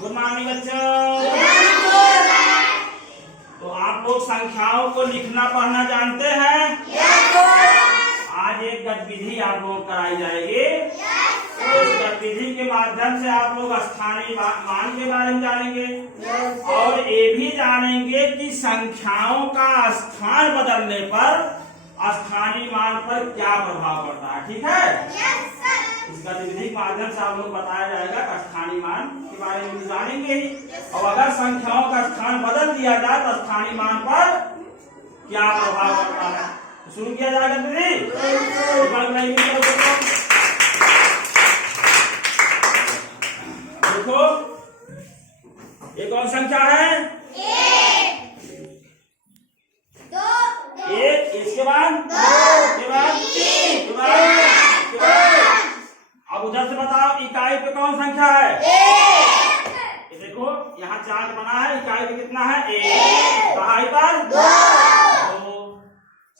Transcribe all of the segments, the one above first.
Good morning बच्चों। तो आप लोग संख्याओं को लिखना पढ़ना जानते हैं? आज एक गतिविधि आप लोगों को कराई जाएगी। तो इस गतिविधि के माध्यम से आप लोग स्थानीय मान के बारे में जानेंगे और ये भी जानेंगे कि संख्याओं का स्थान बदलने पर स्थानीय मान पर क्या प्रभाव पड़ता है। ठीक है? इस गतिविधि के माध्यम से आप लोग बताया जाएगा कि स्थानीय मान के बारे में जानेंगे ही, और अगर संख्याओं का स्थान बदल दिया जाए तो स्थानीय मान पर क्या प्रभाव पड़ता है। तो शुरू किया जाएगा गतिविधि। देखो एक और संख्या है एक, इसके बाद के बाद तीन, के बाद अब उधर से बताओ इकाई पे कौन संख्या है? ये देखो यहाँ चार्ट बना है, इकाई पे कितना है? एक, दहाई पर दो,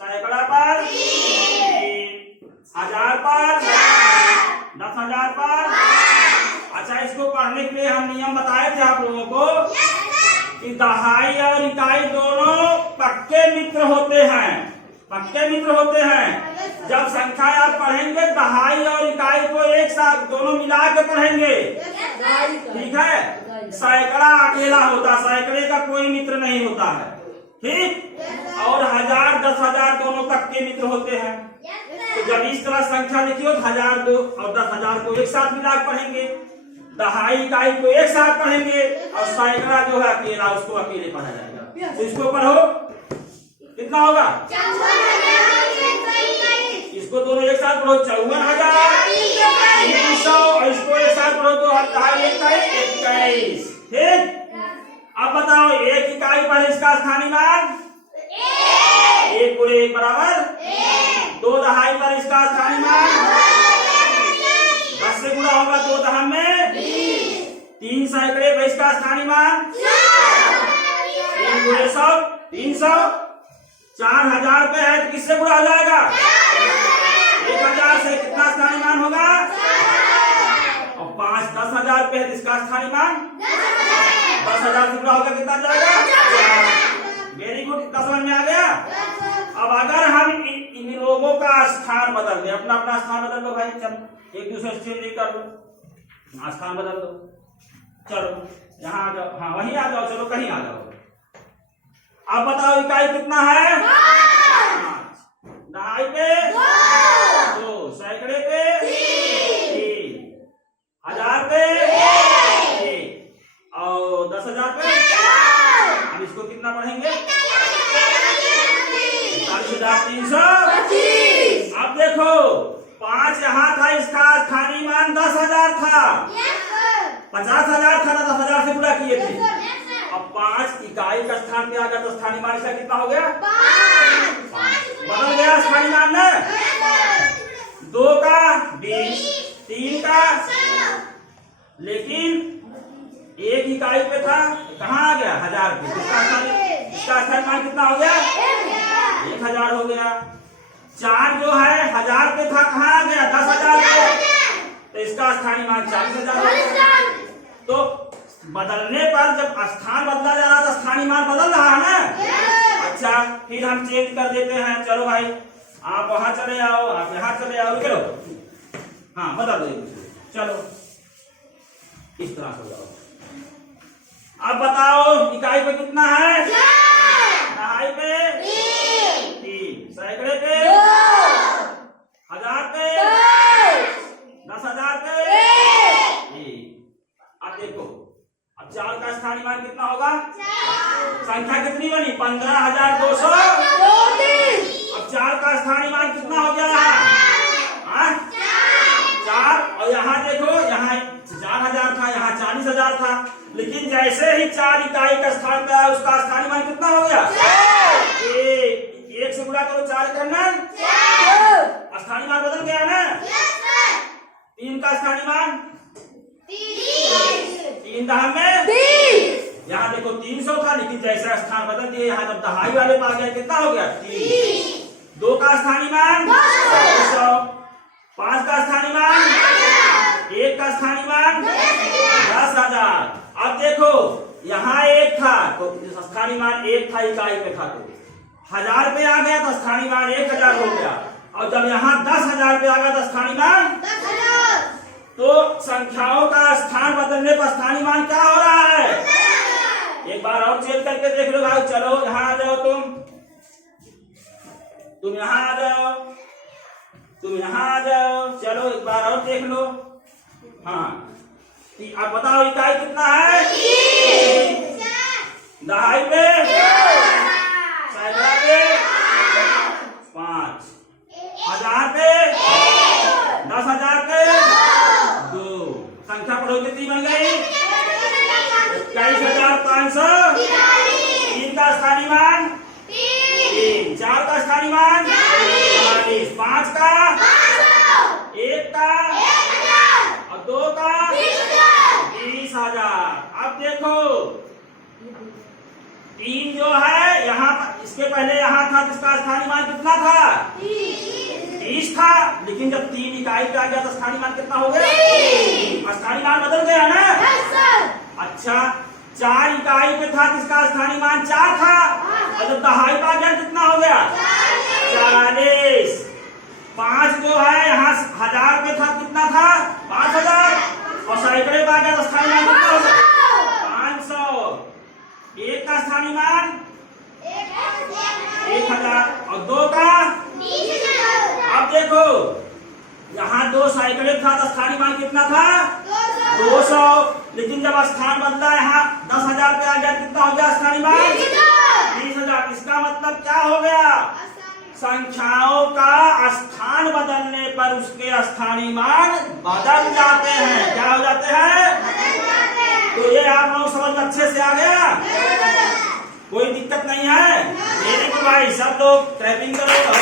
सैकड़ा पर तीन, हजार पर 10,000 पर। अच्छा, इसको पढ़ने के लिए हम नियम बताए थे आप लोगों को कि दहाई और इकाई दोनों पक्के मित्र होते हैं। पक्के मित्र होते हैं। जब संख्या आप पढ़ेंगे दहाई और इकाई को एक साथ दोनों मिला के पढ़ेंगे। ठीक है? सैकड़ा अकेला होता, सैकड़े का कोई मित्र नहीं होता है। ठीक? और 1000 10,000 दोनों पक्के मित्र होते हैं। तो जब इस तरह संख्या लिखियो 1000 दो और 10,000 को एक साथ मिला के पढ़ेंगे, दहाई इकाई को एक साथ पढ़ेंगे और सैकड़ा जो है अकेला, उसको अकेले पढ़ा जाएगा। तो इसको पढ़ो, कितना होगा? इसको दोनों एक साथ पढ़ो 54,300 और इसको एक साथ पढ़ो तो 21। ठीक? अब बताओ एक इकाई पर इसका स्थानीय मान 1 गुणे 1 बराबर 2 दहाई पर इसका स्थानीय मान 10 से गुणा होगा 2 दहम में 3 सैकड़े पर इसका स्थानीय मान 3 गुणे 100 300। 4000 पे है तो किससे गुणा हो जाएगा? 1000 से कितना स्थानीय मान होगा? और 5 10,000 पे है तो इसका स्थानीय मान 10,000 से गुणा होगा कितना जाएगा? वेरी गुड, कितना समझ में आ गया? अब अगर हम इन लोगों का स्थान बदल दें, अपना अपना स्थान बदल दो भाई, चलो एक दूसरे से चेंज नहीं कर लो, स्थान बदल दो। चलो यहाँ आ जाओ, हाँ वहीं आ जाओ, चलो कहीं आ जाओ। अब बताओ इकाई कितना है? 5, दहाई पे 2, सैकड़े पे 3, 1000 पे 1 और 10,000 पे। अब इसको कितना पढ़ेंगे? 41,300। अब देखो 5 यहाँ था, इसका स्थानीय मान 10,000 था। 50,000 था ना, 10,000 से गुणा किए थे। अब 5 इकाई का स्थान पे आ गया तो स्थानीय मान इसका कितना हो गया? 5 बदल गया स्थानीय मान ना। 2 का 20, 3 का, लेकिन एक इकाई पे था, कहाँ आ गया? 1000 पे। इसका स्थानीय मान कितना हो गया? 1000 हो गया। 4 जो है 1000 पे था, कहाँ आ गया? 10,000 पे, तो इसका स्थानीय मान 40,000 हो गया। तो बदलने पर जब स्थान बदला जा रहा था, स्थानीय मान बदल रहा है ना। अच्छा, फिर हम चेंज कर देते हैं। चलो भाई आप वहां चले आओ, आप यहाँ चले आओ, चलो हाँ बदल दो। चलो इस तरह से जाओ। अब बताओ इकाई पे कितना है? दहाई पे 3, सैकड़े पे 1000 पे 10,000 पे 1। अब देखो, अब 4 का स्थानीय मान कितना होगा? संख्या कितनी बनी? 15,200। अब 4 का स्थानीय मान कितना हो गया? 4। और यहाँ देखो, यहाँ 4,000 था, यहाँ 40,000 था, लेकिन जैसे ही 4 इकाई का स्थान पे आया उसका स्थानीय मान कितना हो गया? 1 से गुणा करो 4 करना, स्थानीय मान बदल गया ना। 3 का स्थानीय मान 3 दहम में 30। यहाँ देखो 300 था, लेकिन जैसा स्थान बदल दिए, यहाँ जब दहाई वाले पास गए कितना हो गया? 30। 2 का स्थानीय मान 200। 5 का स्थानीय मान 1 का स्थानीय मान 10,000। अब अब देखो यहाँ 1 था तो स्थानीय मान 1 था, इकाई पे था तो 1000 पे आ गया तो स्थानीय मान 1000 हो गया। और जब यहाँ 10,000 पे आ गया तो स्थानीय मान 10,000। तो संख्याओं का स्थान बदलने पर स्थानीय मान क्या हो रहा है? एक बार और चेक करके देख लो भाई। चलो यहाँ आ जाओ, तुम यहाँ आ जाओ, तुम यहाँ आ जाओ। चलो एक बार और देख लो। हाँ अब बताओ इकाई कितना है? 10 पे, सैकड़ा पे 5, 1000 पे, 10,000 पे 2। संख्या पढ़ो कितनी बन गई? 21,500। 3 का स्थानीय मान 3, 4 का स्थानीय मान 40, 5 का 1 का और 2 का 20,000। अब देखो 3 जो है यहाँ इसके पहले यहाँ था, इसका स्थानीय मान कितना था? 30 था। लेकिन जब 3 इकाई पे आ गया तो स्थानीय मान कितना हो गया? स्थानीय मान बदल गया ना? अच्छा 4 इकाई पे था, किसका स्थानीय मान 4 था। और जब 10 पे आ गया कितना हो गया? 40। 5 जो है यहाँ 1000 पे था, कितना था? 5,000। और सैकड़े पे आ गया तो स्थानीय मान कितना हो गया? 500। 1 का स्थानीय मान 1,000 और 2 का 20,000। अब देखो यहाँ 2 सैकड़े था तो स्थानीय मान कितना था? 200। लेकिन जब स्थान बदला यहाँ 10,000 पे आ गया, कितना हो गया स्थानीय मान? 20,000। इसका मतलब क्या हो गया? संख्याओं का स्थान बदलने पर उसके स्थानीय मान बदल जाते हैं। क्या हो जाते हैं? तो ये आप लोग समझ में अच्छे से आ गया? कोई दिक्कत नहीं है? मेरे को भाई सब लोग टाइपिंग करो।